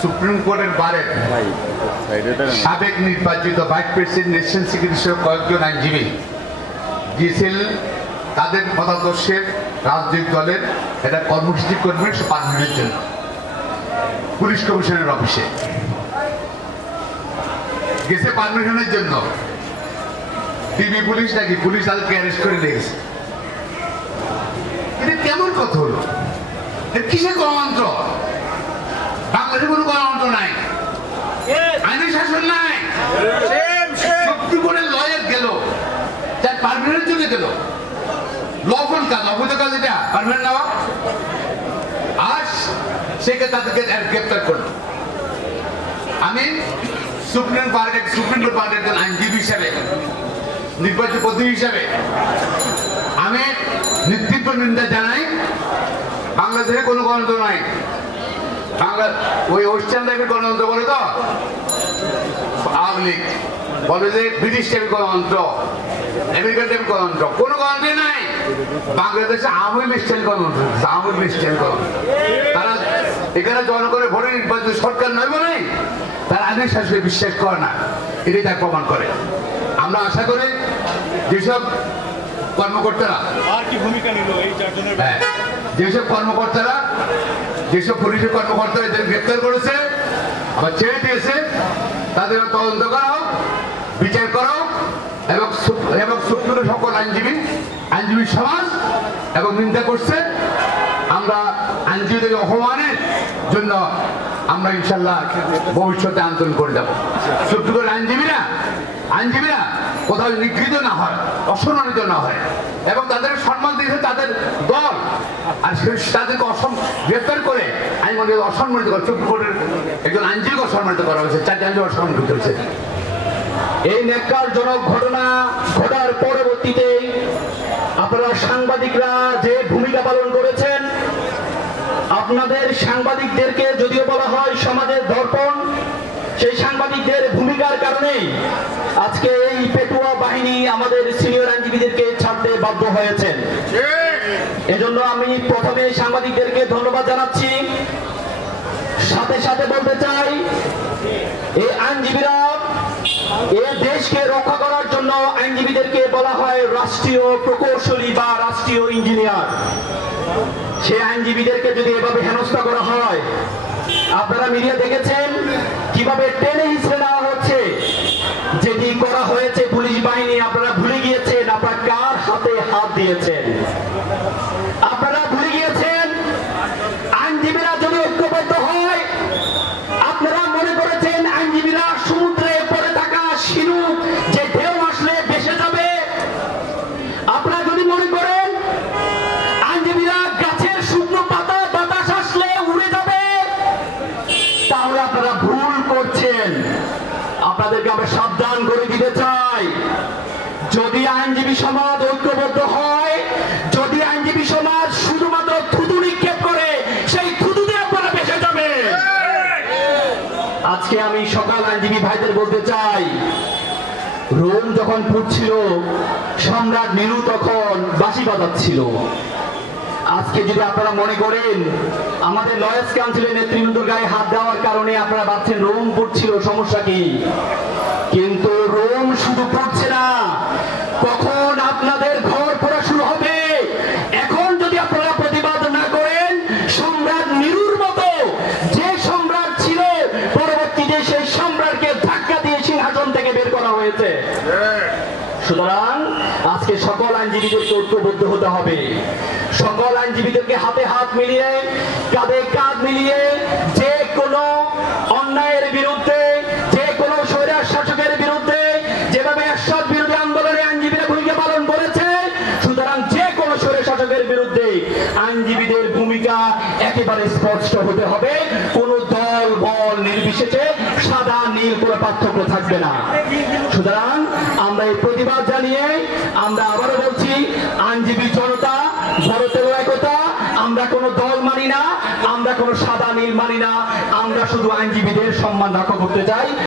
Supreme কোর্টের বারের সাবেক নির্বাচিত ভাইস প্রেসিডেন্ট, ন্যাশনাল সিকিউরিটি সহ কয়েকজন আইনজীবী গিয়েছিল তাদের মতাদর্শের রাজনৈতিক দলের একটা কর্মসূচি করবেন পারমানেন্টের জন্য পুলিশ কমিশনের অফিসে গেছে পারমিশনের জন্য। টিভি পুলিশ নাকি পুলিশ তাদেরকে অ্যারেস্ট করে নিয়ে গেছে। এটা কেমন কথা হলো? কিসের গণতন্ত্র? বাংলাদেশে কোনো গণতন্ত্র নাই, আইনের শাসন নাই। সুপ্রিম কোর্টের লয়ার গেল, তার পারমিশনের জন্য গেল। লফন কাজ, অবৈধ কাজ, এটা পারমিশন নেওয়া। আজ সেকে তাদেরকে গ্রেপ্তার করলো। আমি সুপ্রিম কোর্ট পার্টির একজন আইনজীবী হিসাবে, নির্বাচিত প্রতিনিধি হিসাবে আমি তীব্র নিন্দা জানাই। বাংলাদেশে কোনো গণতন্ত্র নাই। বাংলা ওই ওয়েস্টার্ন টাইপের গণতন্ত্র বলে তো আওয়ামী লীগ বলে যে ব্রিটিশ টাইপের গণতন্ত্র, আমেরিকান টাইপের গণতন্ত্র, কোনো গণতন্ত্র নাই। বাংলাদেশে আওয়ামী স্টাইল গণতন্ত্র, আওয়ামী স্টাইল গণতন্ত্র। তারা এখানে জনগণের ভোটে নির্বাচিত সরকার নয় বলে তারা আইনের শাসনে বিশ্বাস করে না, এটাই তার প্রমাণ করে। আমরা আশা করি যেসব কর্মকর্তারা যেসব পুলিশের কর্মকর্তারা এদের গ্রেপ্তার করেছে, আবার ছেড়ে দিয়েছে, তাদের তদন্ত করা হোক, বিচার করা হোক এবং সুপ্রিম সকল আইনজীবী সমাজ এবং নিন্দা করছে। আমরা আইনজীবীদের অপমানের জন্য আমরা ইনশাল্লাহ ভবিষ্যতে আন্দোলন করে যাব। সুপ্রিম কোর্টের আইনজীবীরা কোথাও নিগৃহীত না হয়, অসম্মানিত না হয় এবং তাদের সম্মান দিয়েছে তাদের দল। আর তাদেরকে গ্রেপ্তার করে আইনমন্ত্রী অসম্মানিত করে, সুপ্রিম কোর্টের একজন আইনজীবীকে অসম্মানিত করা হয়েছে, 4টি আইনজীবী অসম্মানিত হয়েছে। এই ন্যাক্কারজনক ঘটনা ঘটার পরবর্তীতে আপনারা সাংবাদিকরা যে ভূমিকা পালন করেছেন, আপনাদের সাংবাদিকদেরকে যদিও বলা হয় সমাজের দর্পণ, সেই সাংবাদিকদের ভূমিকার কারণেই আজকে এই পেটুয়া বাহিনী আমাদের সিনিয়র আইনজীবীদেরকে ছাড়তে বাধ্য হয়েছেন। এজন্য আমি প্রথমে সাংবাদিকদেরকে ধন্যবাদ জানাচ্ছি। সাথে সাথে বলতে চাই, এই আইনজীবীরা এই দেশকে রক্ষা করার জন্য আইনজীবীদেরকে বলা হয় রাষ্ট্রীয় প্রকৌশলী বা রাষ্ট্রীয় ইঞ্জিনিয়ার। সেই আইনজীবীদেরকে যদি এভাবে হেনস্থা করা হয়, আপনারা মিডিয়া দেখেছেন কিভাবে টেনে হিঁচড়ে নেওয়া হচ্ছে, যেটি করা হয়েছে পুলিশ বাহিনী। আপনারা ভুলে গিয়েছেন আপনারা কার হাতে হাত দিয়েছেন। আপনারা ভুলে গিয়েছেন আইনজীবীরা যদি ঐক্যবদ্ধ হয়, আপনারা মনে করেছেন আইনজীবীরা সমুদ্রে পড়ে থাকা শিরুক যে ঢেউ আসলে ভেসে যাবে। আপনারা যদি মনে করেন আইনজীবীরা গাছের শুকনো পাতা বাতাস আসলে উড়ে যাবে, তাহলে আপনারা ভুল করছেন। আপনাদেরকে আমরা সাবধান করে দিতে চাই, যদি আইনজীবী সমাজ ঐক্যবদ্ধ হয়, যদি আইনজীবী সমাজ শুধুমাত্র থুতু নিক্ষেপ করে, সেই থুতুতে আপনারা ভেসে যাবে। আজকে আমি সকল আইনজীবী ভাইদের বলতে চাই, রোম যখন ফুটছিল, সম্রাট নিরু তখন বাঁশি বাজাচ্ছিল। আজকে যদি আপনারা মনে করেন আমাদের লয়ার্স কাউন্সিলের নেতৃবৃন্দর গায়ে হাত দেওয়ার কারণে আপনারা ভাবছেন রোম ফুটছিল, সমস্যা কি? কিন্তু রোম শুধু ফুটছে না, কখন আপনাদের ঘর পড়া শুরু হবে। এখন যদি আপনারা প্রতিবাদ না করেন, সম্রাট নিরুর মতো যে সম্রাট ছিল, পরবর্তীতে সেই সম্রাটকে ধাক্কা দিয়ে সিংহাসন থেকে বের করা হয়েছে। সুতরাং আজকে সকল আইনজীবীদেরকে ঐক্যবদ্ধ হতে হবে। সকল আইনজীবীদেরকে হাতে হাত মিলিয়ে, কাঁধে কাঁধ মিলিয়ে যে কোনো অন্যায়ের বিরুদ্ধে, যে কোনো স্বৈরাচার শাসকের বিরুদ্ধে যেভাবে এরশাদ বিরোধী আন্দোলনে আইনজীবীরা ভূমিকা পালন করেছে, সুতরাং যে কোনো স্বৈরাচার শাসকের বিরুদ্ধে আইনজীবীদের ভূমিকা একেবারে স্পষ্ট হতে হবে। কোন দল বল নির্বিশেষে সাদা নীল কোনো পার্থক্য থাকবে না। সুতরাং আমরা এই প্রতিবাদ জানিয়ে আমরা আবারও বলছি, আইনজীবী জনতা, ভারতের একতা, আমরা কোনো দল মানি না, আমরা কোনো সাদা নীল মানি না, আমরা শুধু আইনজীবীদের সম্মান রক্ষা করতে চাই।